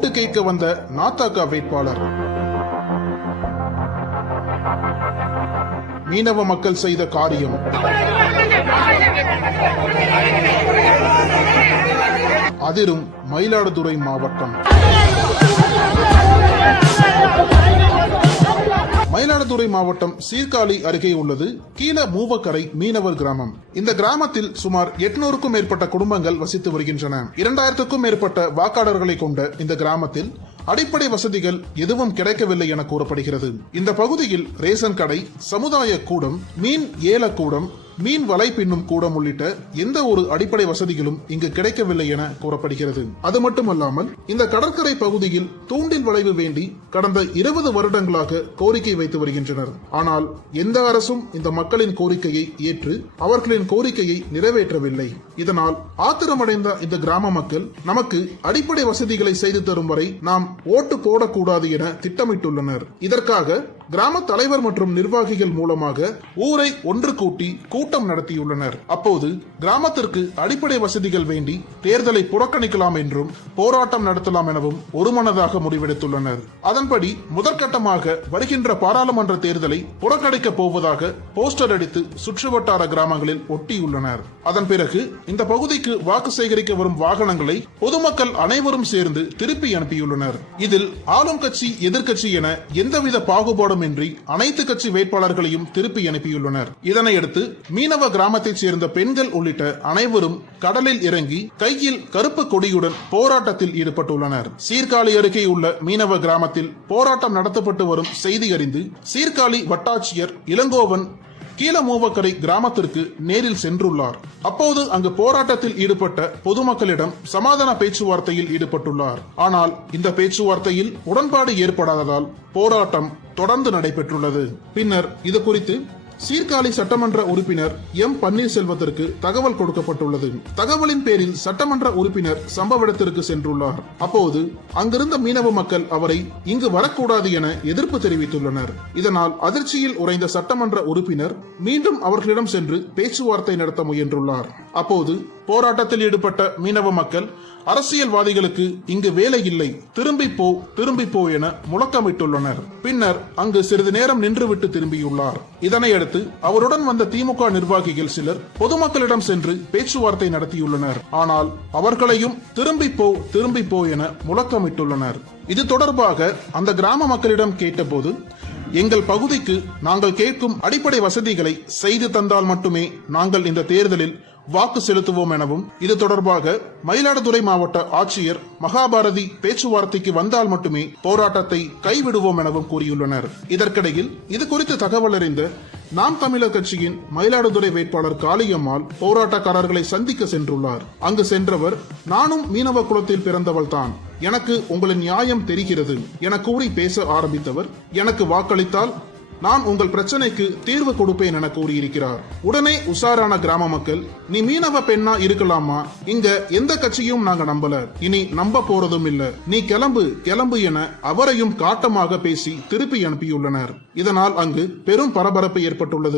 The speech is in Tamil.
ஓட்டு கேட்க வந்த நாத்தாக்கா வேட்பாளர். மீனவ மக்கள் செய்த காரியம். அதிரும் மயிலாடுதுறை மாவட்டம். மயிலாடுதுறை மாவட்டம் சீர்காழி அருகே உள்ளது கீழ மூவக்கரை மீனவர் கிராமம். இந்த கிராமத்தில் சுமார் 800க்கும் மேற்பட்ட குடும்பங்கள் வசித்து வருகின்றன. 2000க்கும் மேற்பட்ட வாக்காளர்களை கொண்ட இந்த கிராமத்தில் அடிப்படை வசதிகள் எதுவும் கிடைக்கவில்லை என கூறப்படுகிறது. இந்த பகுதியில் ரேஷன் கடை, சமுதாய கூடம், மீன் ஏல கூடம், மீன் வலை பின்னும் கூடம் உள்ளிட்ட எந்த ஒரு அடிப்படை வசதிகளும் இங்கு கிடைக்கவில்லை என கூறப்படுகிறது. அது மட்டுமல்லாமல் இந்த கடற்கரை பகுதியில் தூண்டில் வளைவு வேண்டி கடந்த 20 வருடங்களாக கோரிக்கை வைத்து வருகின்றனர். ஆனால் எந்த அரசும் இந்த மக்களின் கோரிக்கையை ஏற்று அவர்களின் கோரிக்கையை நிறைவேற்றவில்லை. இதனால் ஆத்திரமடைந்த இந்த கிராம மக்கள் நமக்கு அடிப்படை வசதிகளை செய்து தரும் வரை நாம் ஓட்டு போடக்கூடாது என திட்டமிட்டுள்ளனர். இதற்காக கிராம தலைவர் மற்றும் நிர்வாகிகள் மூலமாக ஊரை ஒன்று கூட்டி கூட்டம் நடத்தியுள்ளனர். அப்போது கிராமத்திற்கு அடிப்படை வசதிகள் வேண்டி தேர்தலை புறக்கணிக்கலாம் என்றும் போராட்டம் நடத்தலாம் எனவும் ஒருமனதாக முடிவெடுத்துள்ளனர். அதன்படி முதற்கட்டமாக வருகின்ற பாராளுமன்ற தேர்தலை புறக்கணிக்க போவதாக போஸ்டர் அடித்து சுற்றுவட்டார கிராமங்களில் ஒட்டியுள்ளனர். அதன் பிறகு இந்த பகுதிக்கு வாக்கு சேகரிக்க வரும் வாகனங்களை பொதுமக்கள் அனைவரும் சேர்ந்து திருப்பி அனுப்பியுள்ளனர். இதில் ஆளும் கட்சி, எதிர்கட்சி என எந்தவித பாகுபாடும் இன்றி அனைத்து கட்சி வேட்பாளர்களையும் திருப்பி அனுப்பியுள்ளனர். இதனையடுத்து மீனவ கிராமத்தைச் சேர்ந்த பெண்கள் உள்ளிட்ட அனைவரும் கடலில் இறங்கி கையில் கருப்பு கொடியுடன் போராட்டத்தில் ஈடுபட்டுள்ளனர். சீர்காழி அருகே உள்ள மீனவ கிராமத்தில் போராட்டம் நடத்தப்பட்டு வரும் செய்தி அறிந்து சீர்காழி வட்டாட்சியர் இளங்கோவன் கீழமூவக்கரை கிராமத்திற்கு நேரில் சென்றுள்ளார். அப்போது அங்கு போராட்டத்தில் ஈடுபட்ட பொதுமக்களிடம் சமாதான பேச்சுவார்த்தையில் ஈடுபட்டுள்ளார். ஆனால் இந்த பேச்சுவார்த்தையில் உடன்பாடு ஏற்படாததால் போராட்டம் தொடர்ந்து நடைபெற்றுள்ளது. பின்னர் இது குறித்து சீர்காழி சட்டமன்ற உறுப்பினர் எம் பன்னீர்செல்வத்திற்கு தகவல் கொடுக்கப்பட்டுள்ளது. தகவலின் பேரில் சட்டமன்ற உறுப்பினர் சம்பவ இடத்திற்கு சென்றுள்ளார். அப்போது அங்கிருந்த மீனவ மக்கள் அவரை இங்கு வரக்கூடாது என எதிர்ப்பு தெரிவித்துள்ளனர். இதனால் அதிர்ச்சியில் உறைந்த சட்டமன்ற உறுப்பினர் மீண்டும் அவர்களிடம் சென்று பேச்சுவார்த்தை நடத்த முயன்றுள்ளார். அப்போது போராட்டத்தில் ஈடுபட்ட மீனவ மக்கள் அரசியல்வாதிகளுக்கு இங்கு வேலை இல்லை, திரும்பி போ என முழக்கமிட்டுள்ளனர். பின்னர் அங்கு சிறிது நேரம் நின்றுவிட்டு திரும்பியுள்ளார். இதனையடுத்து அவருடன் வந்த திமுக நிர்வாகிகள் சிலர் பொதுமக்களிடம் சென்று பேச்சுவார்த்தை நடத்தியுள்ளனர். ஆனால் அவர்களையும் திரும்பி போ என முழக்கமிட்டுள்ளனர். இது தொடர்பாக அந்த கிராம மக்களிடம் கேட்டபோது, எங்கள் பகுதிக்கு நாங்கள் கேட்கும் அடிப்படை வசதிகளை செய்து தந்தால் மட்டுமே நாங்கள் இந்த தேர்தலில் வாக்கு செலுத்துவோம் எனவும், இது தொடர்பாக மயிலாடுதுறை மாவட்ட ஆட்சியர் மகாபாரதி பேச்சுவார்த்தைக்கு வந்தால் மட்டுமே போராட்டத்தை கைவிடுவோம் எனவும் கூறியுள்ளனர். இதற்கிடையில் இது குறித்து தகவல் அறிந்த நாம் தமிழர் கட்சியின் மயிலாடுதுறை வேட்பாளர் காளியம்மாள் போராட்டக்காரர்களை சந்திக்க சென்றுள்ளார். அங்கு சென்றவர், நானும் மீனவ குலத்தில் பிறந்தவள் தான், எனக்கு உங்களின் நியாயம் தெரிகிறது என கூறி பேச ஆரம்பித்தவர், எனக்கு வாக்களித்தால் நான் உங்கள் பிரச்சனைக்கு தீர்வு கொடுப்பேன் என கூறியிருக்கிறார். உடனே உஷாரான கிராம மக்கள், நீ மீனவ பெண்ணா இருக்கலாமா, இங்க எந்த கட்சியும் நாங்க நம்பல, இனி நம்ப போறதும் இல்ல, நீ கிளம்பு என அவரையும் காட்டமாக பேசி திருப்பி அனுப்பியுள்ளனர். இதனால் அங்கு பெரும் பரபரப்பு ஏற்பட்டுள்ளது.